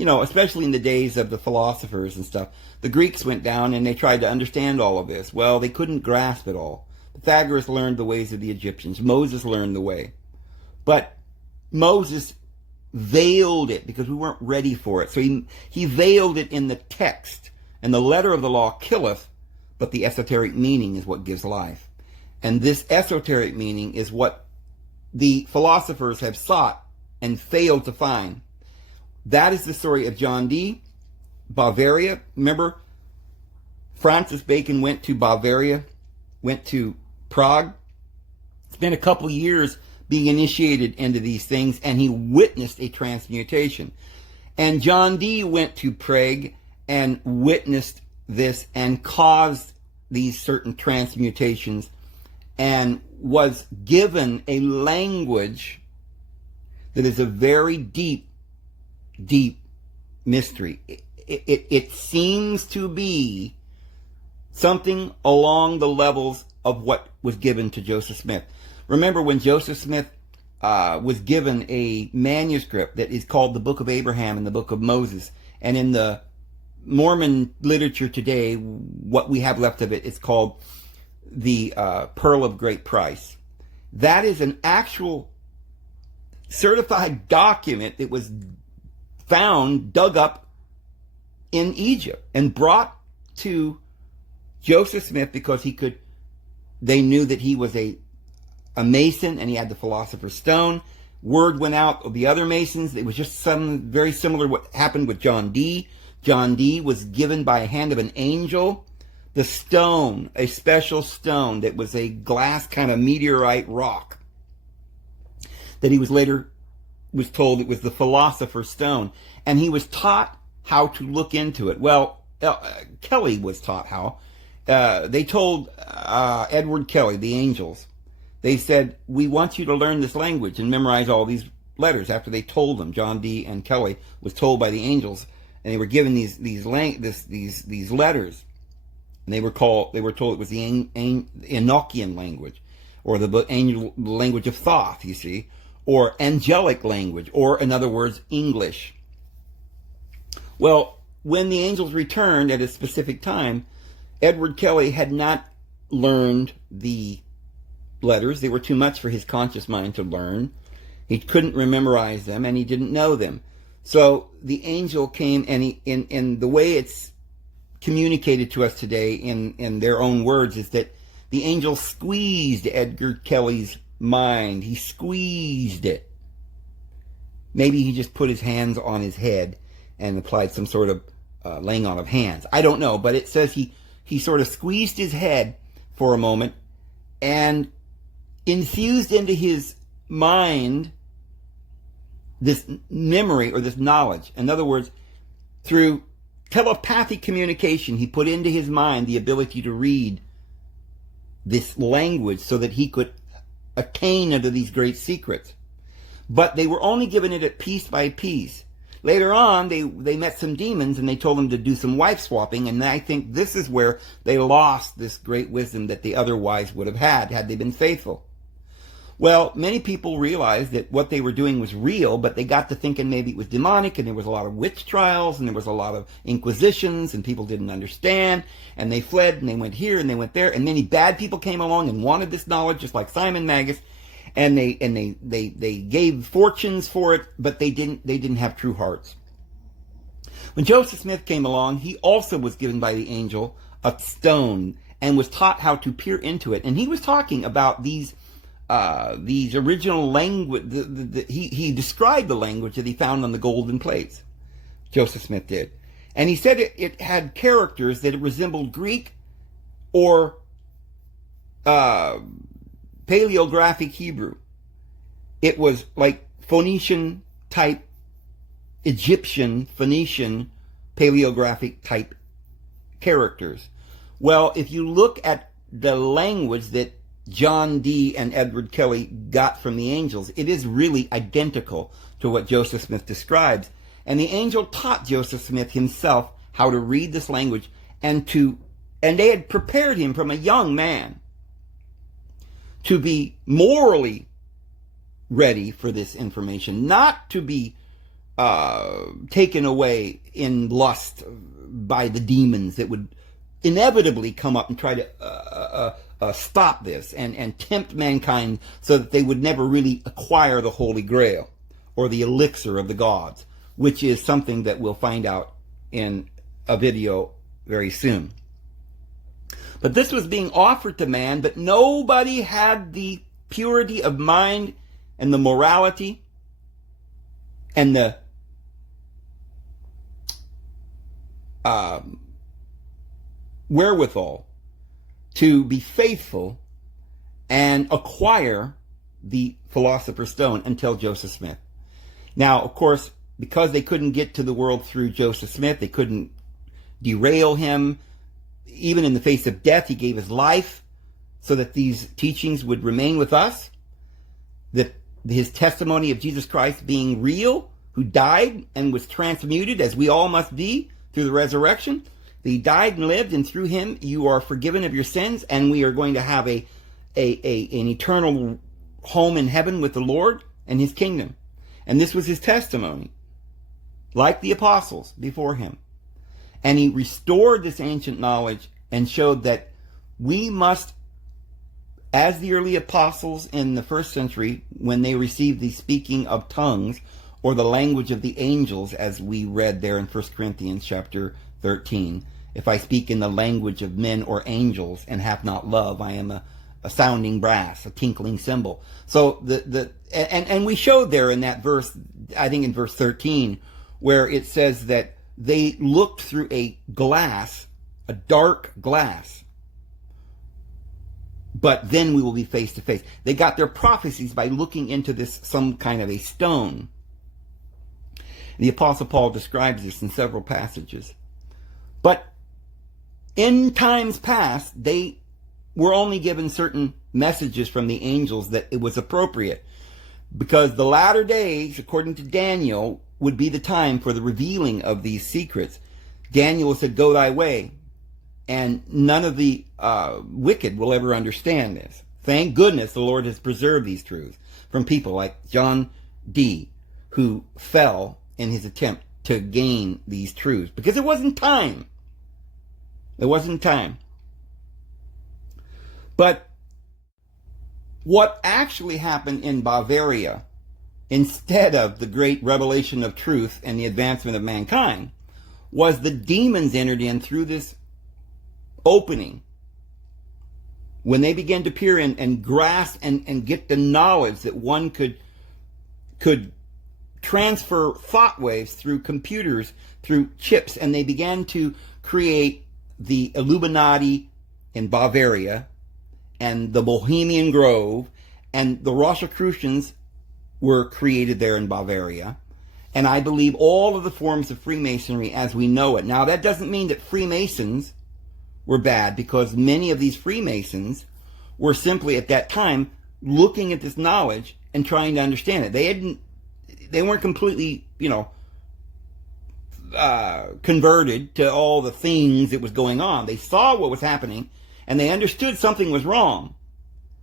especially in the days of the philosophers and stuff, the Greeks went down and they tried to understand all of this. Well, they couldn't grasp it all. Pythagoras learned the ways of the Egyptians. Moses learned the way. But Moses veiled it because we weren't ready for it. So he veiled it in the text. And the letter of the law killeth, but the esoteric meaning is what gives life. And this esoteric meaning is what the philosophers have sought and failed to find. That is the story of John Dee, Bavaria. Remember, Francis Bacon went to Bavaria, went to Prague, spent a couple years being initiated into these things, and he witnessed a transmutation. And John Dee went to Prague and witnessed this and caused these certain transmutations and was given a language that is a very deep mystery. It seems to be something along the levels of what was given to Joseph Smith. Remember when Joseph Smith was given a manuscript that is called the Book of Abraham and the Book of Moses, and in the Mormon literature today, what we have left of it is called the Pearl of Great Price. That is an actual certified document that was found, dug up in Egypt and brought to Joseph Smith because they knew that he was a mason and he had the Philosopher's Stone. Word went out of the other masons. It was just some very similar to what happened with John Dee. John Dee was given by a hand of an angel the stone, a special stone that was a glass kind of meteorite rock that he was later was told it was the Philosopher's Stone, and he was taught how to look into it. Well, Kelly was taught how. They told Edward Kelly, the angels, they said, we want you to learn this language and memorize all these letters. After they told them, John Dee and Kelly was told by the angels, and they were given these letters, and they were told it was the Enochian language, or the angel language of Thoth, you see, or angelic language, or in other words, English. Well, when the angels returned at a specific time, Edward Kelly had not learned the letters. They were too much for his conscious mind to learn. He couldn't memorize them, and he didn't know them. So the angel came, and in the way it's communicated to us today in their own words is that the angel squeezed Edward Kelly's mind. He squeezed it. Maybe he just put his hands on his head and applied some sort of laying on of hands. I don't know, but it says he sort of squeezed his head for a moment and infused into his mind this memory or this knowledge. In other words, through telepathic communication, he put into his mind the ability to read this language so that he could attain unto these great secrets. But they were only given it piece by piece. Later on, they met some demons and they told them to do some wife swapping, and I think this is where they lost this great wisdom that they otherwise would have had they been faithful. Well, many people realized that what they were doing was real, but they got to thinking maybe it was demonic, and there was a lot of witch trials, and there was a lot of inquisitions, and people didn't understand, and they fled, and they went here, and they went there, and many bad people came along and wanted this knowledge, just like Simon Magus, and they gave fortunes for it, but they didn't have true hearts. When Joseph Smith came along, he also was given by the angel a stone and was taught how to peer into it, and he was talking about these original language. He described the language that he found on the golden plates. Joseph Smith did. And he said it had characters that resembled Greek or paleographic Hebrew. It was like Phoenician type, Egyptian, Phoenician, paleographic type characters. Well, if you look at the language that John Dee and Edward Kelly got from the angels, it is really identical to what Joseph Smith describes. And the angel taught Joseph Smith himself how to read this language, and they had prepared him from a young man to be morally ready for this information, not to be taken away in lust by the demons that would inevitably come up and try to stop this and tempt mankind so that they would never really acquire the Holy Grail or the elixir of the gods, which is something that we'll find out in a video very soon. But this was being offered to man, but nobody had the purity of mind and the morality and the wherewithal to be faithful and acquire the Philosopher's Stone until Joseph Smith. Now, of course, because they couldn't get to the world through Joseph Smith, they couldn't derail him. Even in the face of death, he gave his life so that these teachings would remain with us. That his testimony of Jesus Christ being real, who died and was transmuted, as we all must be, through the resurrection. He died and lived, and through him you are forgiven of your sins, and we are going to have an eternal home in heaven with the Lord and his kingdom. And this was his testimony, like the apostles before him. And he restored this ancient knowledge and showed that we must, as the early apostles in the first century, when they received the speaking of tongues, or the language of the angels, as we read there in 1 Corinthians chapter 13. If I speak in the language of men or angels and have not love, I am a sounding brass, a tinkling cymbal. So and we showed there in that verse, I think in verse 13, where it says that they looked through a glass, a dark glass, but then we will be face to face. They got their prophecies by looking into this, some kind of a stone. The Apostle Paul describes this in several passages. But in times past, they were only given certain messages from the angels that it was appropriate. Because the latter days, according to Daniel, would be the time for the revealing of these secrets. Daniel said, "Go thy way." And none of the wicked will ever understand this. Thank goodness the Lord has preserved these truths from people like John Dee, who fell in his attempt to gain these truths, because it wasn't time. It wasn't time. But what actually happened in Bavaria, instead of the great revelation of truth and the advancement of mankind, was the demons entered in through this opening. When they began to peer in and grasp and get the knowledge that one could transfer thought waves through computers, through chips, and they began to create the Illuminati in Bavaria and the Bohemian Grove, and the Rosicrucians were created there in Bavaria. And I believe all of the forms of Freemasonry as we know it. Now, that doesn't mean that Freemasons were bad, because many of these Freemasons were simply at that time looking at this knowledge and trying to understand it. They weren't completely, converted to all the things that was going on. They saw what was happening, and they understood something was wrong.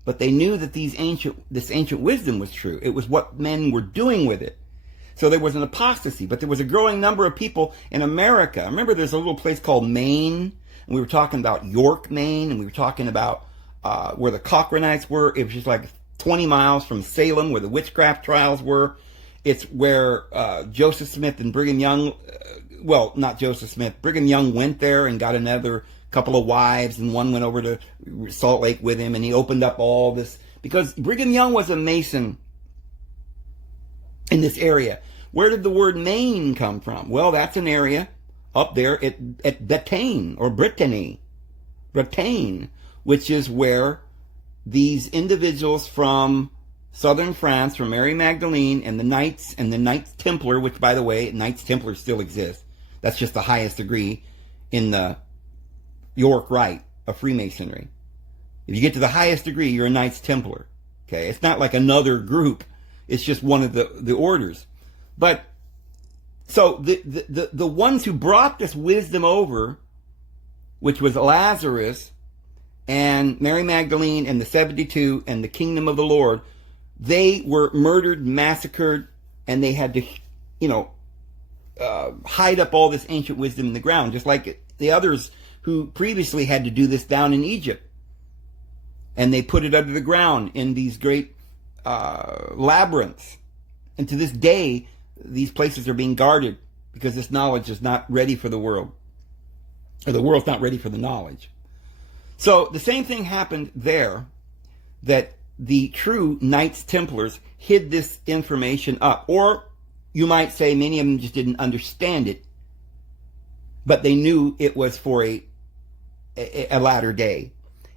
But they knew that this ancient wisdom was true. It was what men were doing with it. So there was an apostasy, but there was a growing number of people in America. Remember, there's a little place called Maine, and we were talking about York, Maine, and we were talking about where the Cochranites were. It was just like 20 miles from Salem, where the witchcraft trials were. It's where Joseph Smith and Brigham Young, not Joseph Smith, Brigham Young went there and got another couple of wives, and one went over to Salt Lake with him, and he opened up all this, because Brigham Young was a Mason in this area. Where did the word Maine come from? Well, that's an area up there at Bretagne, or Brittany, which is where these individuals from southern France, from Mary Magdalene and the Knights Templar, which, by the way, Knights Templar still exists. That's just the highest degree in the York Rite of Freemasonry. If you get to the highest degree, you're a Knights Templar. Okay, it's not like another group. It's just one of the orders. But so the ones who brought this wisdom over, which was Lazarus and Mary Magdalene and the 72 and the kingdom of the Lord, they were murdered, massacred, and they had to, hide up all this ancient wisdom in the ground, just like the others who previously had to do this down in Egypt. And they put it under the ground in these great labyrinths. And to this day, these places are being guarded because this knowledge is not ready for the world. Or the world's not ready for the knowledge. So the same thing happened there, that the true Knights Templars hid this information up. Or you might say many of them just didn't understand it, but they knew it was for a latter day.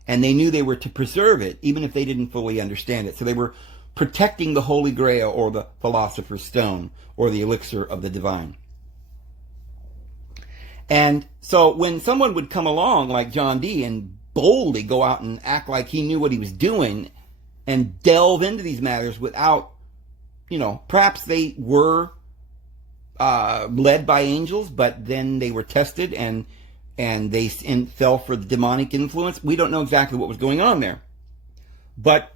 And they knew they were to preserve it, even if they didn't fully understand it. So they were protecting the Holy Grail, or the Philosopher's Stone, or the elixir of the divine. And so when someone would come along like John Dee and boldly go out and act like he knew what he was doing and delve into these matters without, perhaps they were led by angels, but then they were tested and they fell for the demonic influence. We don't know exactly what was going on there. But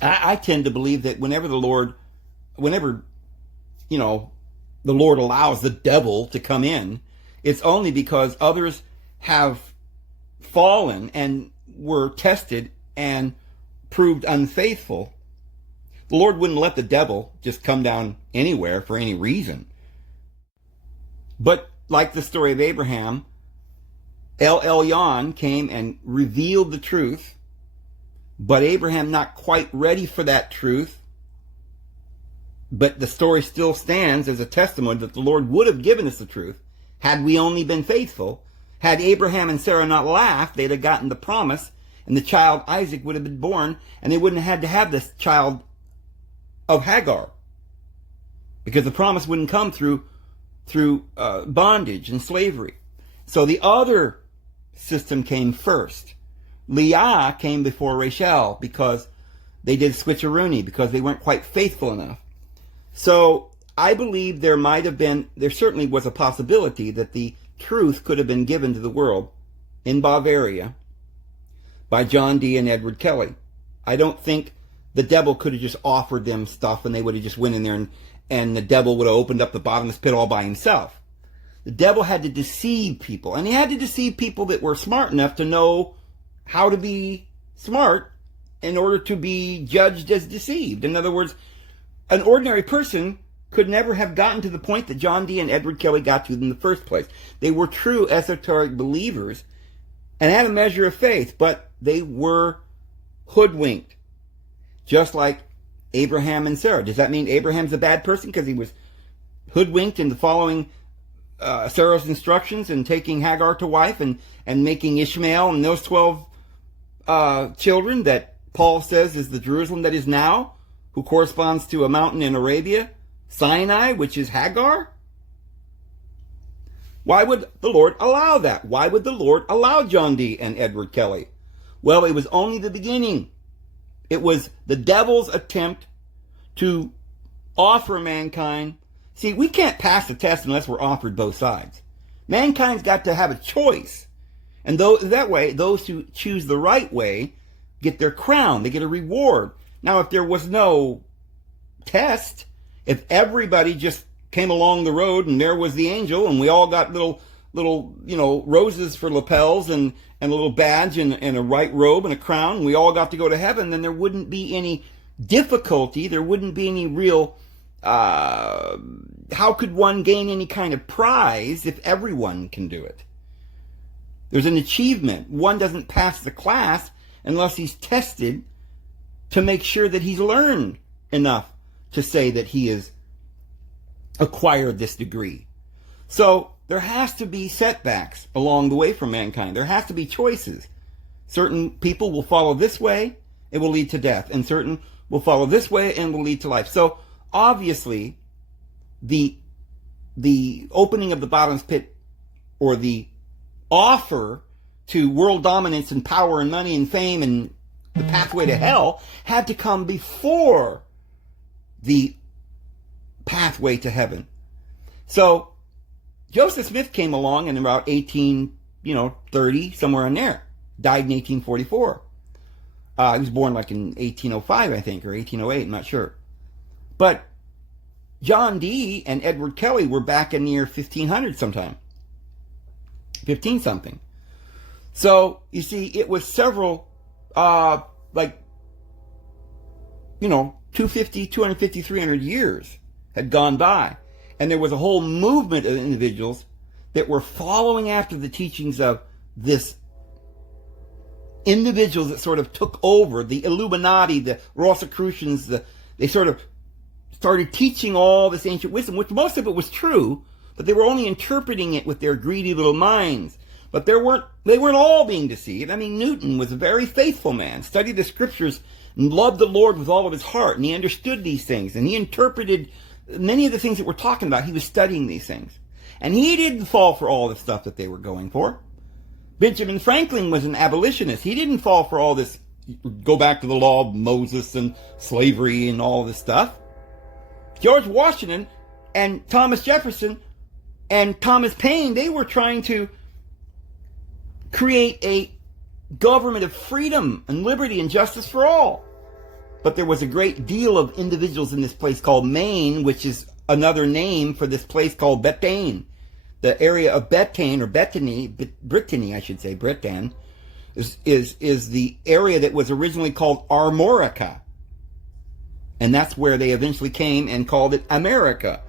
I tend to believe that whenever the Lord allows the devil to come in, it's only because others have fallen and were tested and proved unfaithful. The Lord wouldn't let the devil just come down anywhere for any reason. But like the story of Abraham, El Elyon came and revealed the truth, but Abraham not quite ready for that truth. But the story still stands as a testimony that the Lord would have given us the truth had we only been faithful. Had Abraham and Sarah not laughed, they'd have gotten the promise, and the child Isaac would have been born, and they wouldn't have had to have this child of Hagar, because the promise wouldn't come through bondage and slavery. So the other system came first. Leah came before Rachel because they did switcheroony, because they weren't quite faithful enough. So I believe there certainly was a possibility that the truth could have been given to the world in Bavaria by John Dee and Edward Kelly. I don't think the devil could have just offered them stuff and they would have just went in there and the devil would have opened up the bottomless pit all by himself. The devil had to deceive people, and he had to deceive people that were smart enough to know how to be smart in order to be judged as deceived. In other words, an ordinary person could never have gotten to the point that John Dee and Edward Kelly got to in the first place. They were true esoteric believers and had a measure of faith, but they were hoodwinked. Just like Abraham and Sarah. Does that mean Abraham's a bad person because he was hoodwinked into following Sarah's instructions and taking Hagar to wife and making Ishmael and those 12 children that Paul says is the Jerusalem that is now, who corresponds to a mountain in Arabia, Sinai, which is Hagar? Why would the Lord allow that? Why would the Lord allow John Dee and Edward Kelly? Well, it was only the beginning. It was the devil's attempt to offer mankind. See, we can't pass the test unless we're offered both sides. Mankind's got to have a choice. And that way, those who choose the right way get their crown. They get a reward. Now, if there was no test, if everybody just came along the road and there was the angel and we all got little roses for lapels and a little badge and a white robe and a crown, and we all got to go to heaven, then there wouldn't be any difficulty. There wouldn't be any real, how could one gain any kind of prize if everyone can do it? There's an achievement. One doesn't pass the class unless he's tested to make sure that he's learned enough to say that he has acquired this degree. So there has to be setbacks along the way for mankind. There has to be choices. Certain people will follow this way, it will lead to death. And certain will follow this way and will lead to life. So obviously, the opening of the bottomless pit, or the offer to world dominance and power and money and fame and the pathway to hell, had to come before the pathway to heaven. So Joseph Smith came along in about 1830, somewhere in there. Died in 1844. He was born like in 1805, I think, or 1808, I'm not sure. But John Dee and Edward Kelly were back in the year 1500 sometime. 15 something. So, you see, it was several, 250, 300 years had gone by. And there was a whole movement of individuals that were following after the teachings of this individuals that sort of took over, the Illuminati, the Rosicrucians, they sort of started teaching all this ancient wisdom, which most of it was true, but they were only interpreting it with their greedy little minds. But they weren't all being deceived. I mean, Newton was a very faithful man, studied the scriptures and loved the Lord with all of his heart, and he understood these things, and he interpreted many of the things that we're talking about. He was studying these things. And he didn't fall for all the stuff that they were going for. Benjamin Franklin was an abolitionist. He didn't fall for all this, go back to the law of Moses and slavery and all this stuff. George Washington and Thomas Jefferson and Thomas Paine, they were trying to create a government of freedom and liberty and justice for all. But there was a great deal of individuals in this place called Maine, which is another name for this place called Bretagne. The area of Bretagne, or Brittany, I should say, Bretagne, is the area that was originally called Armorica. And that's where they eventually came and called it America.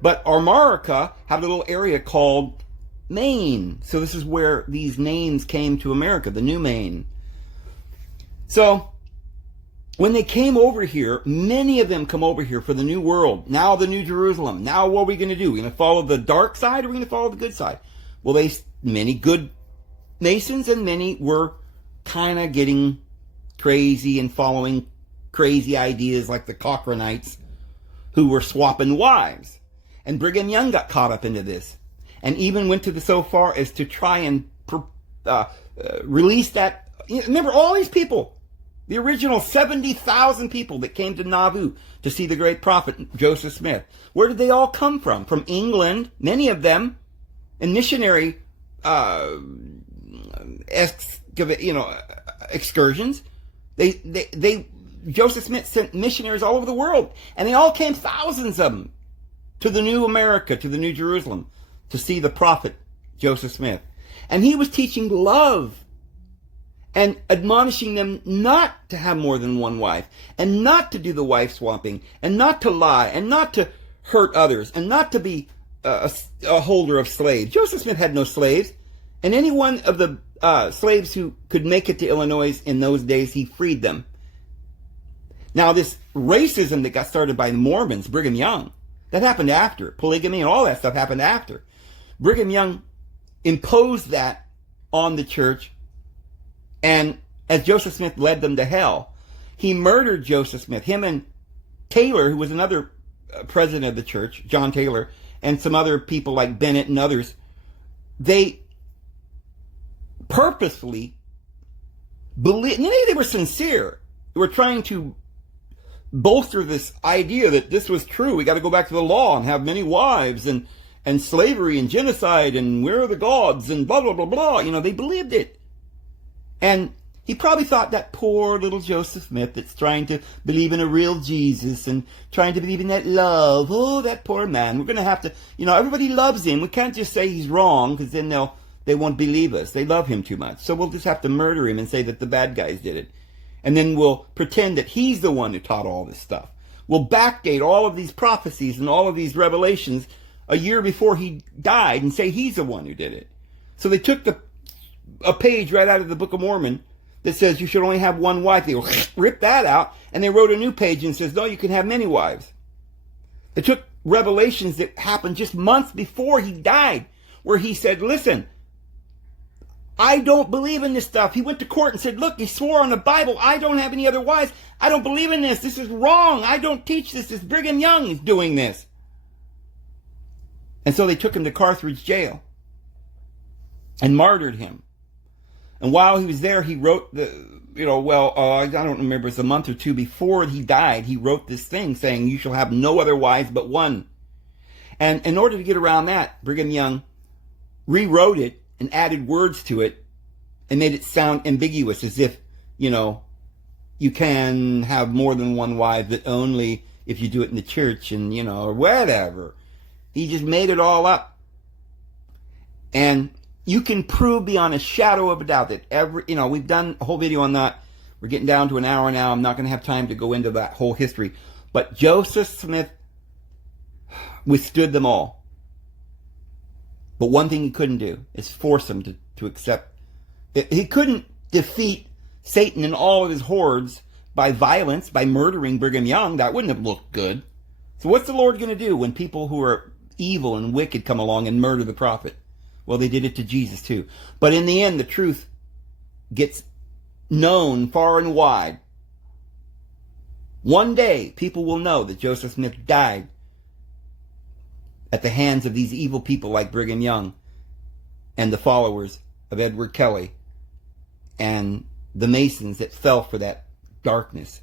But Armorica had a little area called Maine. So this is where these names came to America, the New Maine. So when they came over here, many of them come over here for the New World. Now the New Jerusalem. Now what are we going to do? We're going to follow the dark side, or are we going to follow the good side? Well, many good Masons and many were kind of getting crazy and following crazy ideas like the Cochranites, who were swapping wives. And Brigham Young got caught up into this, and even went to so far as to try and release that. Remember, all these people, the original 70,000 people that came to Nauvoo to see the great prophet Joseph Smith, where did they all come from? From England, many of them, in missionary excursions. Joseph Smith sent missionaries all over the world, and they all came, thousands of them, to the New America, to the New Jerusalem, to see the prophet Joseph Smith. And he was teaching love and admonishing them not to have more than one wife, and not to do the wife swapping, and not to lie, and not to hurt others, and not to be a holder of slaves. Joseph Smith had no slaves, and any one of the slaves who could make it to Illinois in those days, he freed them. Now, this racism that got started by the Mormons, Brigham Young, that happened after. Polygamy and all that stuff happened after. Brigham Young imposed that on the church, and as Joseph Smith led them to hell, he murdered Joseph Smith. Him and Taylor, who was another president of the church, John Taylor, and some other people like Bennett and others, they purposefully believed, they were sincere. They were trying to bolster this idea that this was true. We got to go back to the law and have many wives, and slavery and genocide, and where are the gods, and blah, blah, blah, blah. They believed it. And he probably thought that poor little Joseph Smith that's trying to believe in a real Jesus and trying to believe in that love. Oh, that poor man. We're going to have to, everybody loves him. We can't just say he's wrong, because then they won't believe us. They love him too much. So we'll just have to murder him and say that the bad guys did it. And then we'll pretend that he's the one who taught all this stuff. We'll backdate all of these prophecies and all of these revelations a year before he died and say he's the one who did it. So they took a page right out of the Book of Mormon that says you should only have one wife. They ripped that out, and they wrote a new page and says, no, you can have many wives. They took revelations that happened just months before he died, where he said, listen, I don't believe in this stuff. He went to court and said, look, he swore on the Bible, I don't have any other wives. I don't believe in this. This is wrong. I don't teach this. This Brigham Young is doing this. And so they took him to Carthage jail and martyred him. And while he was there, he wrote I don't remember, it's a month or two before he died, he wrote this thing saying, you shall have no other wives but one. And in order to get around that, Brigham Young rewrote it and added words to it and made it sound ambiguous, as if, you can have more than one wife, but only if you do it in the church and, or whatever. He just made it all up. And you can prove beyond a shadow of a doubt that we've done a whole video on that. We're getting down to an hour now. I'm not going to have time to go into that whole history. But Joseph Smith withstood them all. But one thing he couldn't do is force them to accept. He couldn't defeat Satan and all of his hordes by violence, by murdering Brigham Young. That wouldn't have looked good. So what's the Lord going to do when people who are evil and wicked come along and murder the prophet? Well, they did it to Jesus too. But in the end, the truth gets known far and wide. One day, people will know that Joseph Smith died at the hands of these evil people like Brigham Young and the followers of Edward Kelly and the Masons that fell for that darkness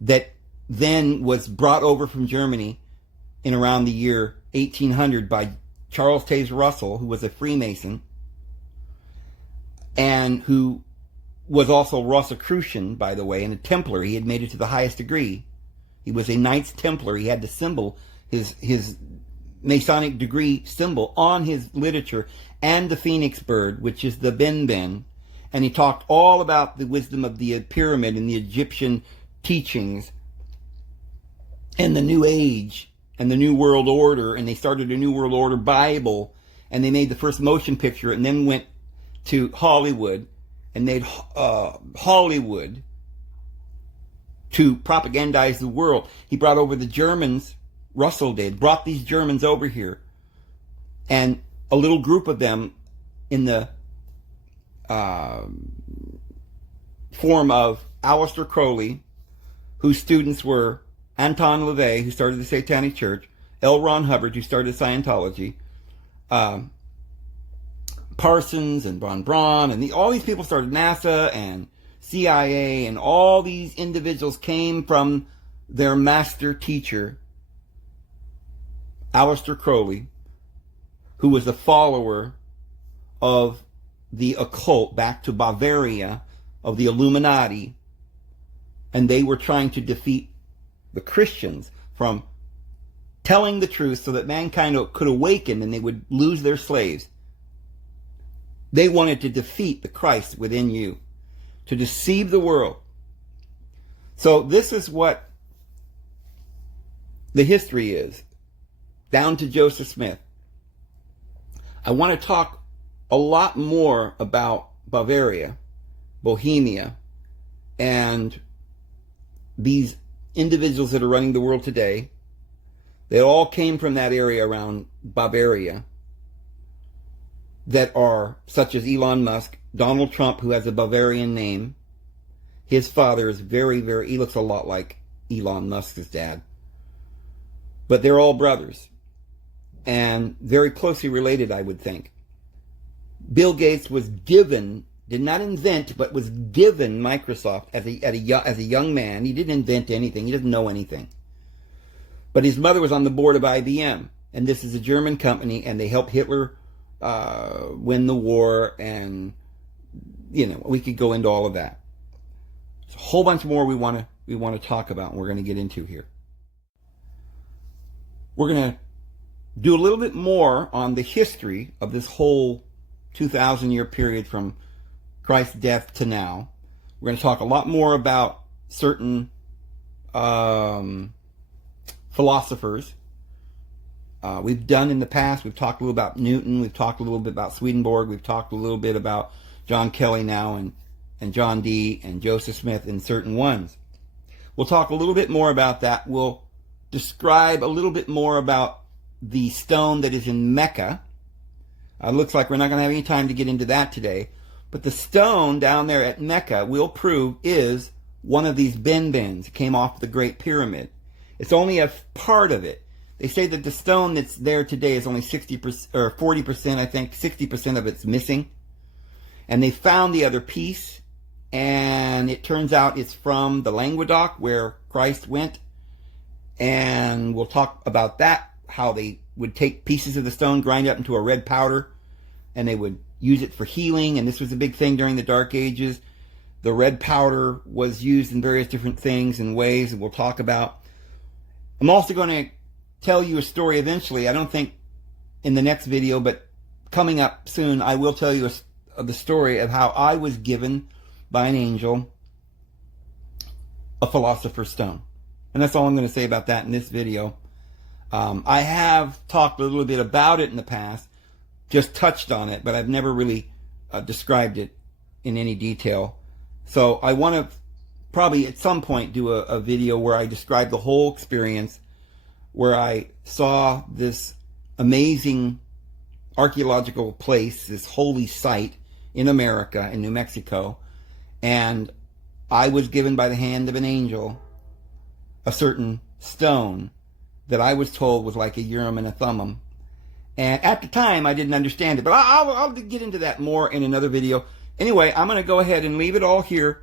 that then was brought over from Germany in around the year 1800 by Charles Taze Russell, who was a Freemason and who was also Rosicrucian, by the way, and a Templar. He had made it to the highest degree. He was a Knights Templar. He had the symbol, his Masonic degree symbol on his literature, and the phoenix bird, which is the Ben. And he talked all about the wisdom of the pyramid and the Egyptian teachings and the New Age and the New World Order. And they started a New World Order Bible, and they made the first motion picture and then went to Hollywood and made Hollywood to propagandize the world. He brought over the Germans, Russell did, brought these Germans over here. And a little group of them in the form of Aleister Crowley, whose students were Anton LaVey, who started the Satanic Church, L. Ron Hubbard, who started Scientology, Parsons and Von Braun, and all these people started NASA and CIA, and all these individuals came from their master teacher, Aleister Crowley, who was a follower of the occult back to Bavaria, of the Illuminati, and they were trying to defeat the Christians from telling the truth so that mankind could awaken and they would lose their slaves. They wanted to defeat the Christ within you, to deceive the world. So this is what the history is, down to Joseph Smith. I want to talk a lot more about Bavaria, Bohemia, and these individuals that are running the world today. They all came from that area around Bavaria, that are such as Elon Musk, Donald Trump, who has a Bavarian name. His father is he looks a lot like Elon Musk's dad. But they're all brothers and very closely related, I would think. Bill Gates did not invent, but was given Microsoft as a young man. He didn't invent anything. He doesn't know anything. But his mother was on the board of IBM, and this is a German company, and they helped Hitler win the war, and we could go into all of that. There's a whole bunch more we want to talk about, and we're going to get into here. We're going to do a little bit more on the history of this whole 2,000-year period from Christ's death to now. We're going to talk a lot more about certain philosophers. We've done in the past, we've talked a little about Newton, we've talked a little bit about Swedenborg, we've talked a little bit about John Kelly now, and John Dee and Joseph Smith and certain ones. We'll talk a little bit more about that. We'll describe a little bit more about the stone that is in Mecca. Looks like we're not going to have any time to get into that today. But the stone down there at Mecca, we'll prove, is one of these bens. It came off the Great Pyramid. It's only a part of it. They say that the stone that's there today is only 60% or 40%, I think. 60% of it's missing. And they found the other piece, and it turns out it's from the Languedoc where Christ went. And we'll talk about that, how they would take pieces of the stone, grind it up into a red powder, and they would use it for healing. And this was a big thing during the Dark Ages. The red powder was used in various different things and ways that we'll talk about. I'm also going to tell you a story eventually. I don't think in the next video, but coming up soon, I will tell you the story of how I was given by an angel a philosopher's stone. And that's all I'm going to say about that in this video. I have talked a little bit about it in the past, just touched on it, but I've never really described it in any detail. So I want to probably at some point do a video where I describe the whole experience, where I saw this amazing archaeological place, this holy site in America, in New Mexico, and I was given by the hand of an angel a certain stone that I was told was like a Urim and a Thummim. And at the time, I didn't understand it, but I'll get into that more in another video. Anyway, I'm going to go ahead and leave it all here.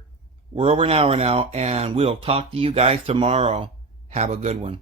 We're over an hour now, and we'll talk to you guys tomorrow. Have a good one.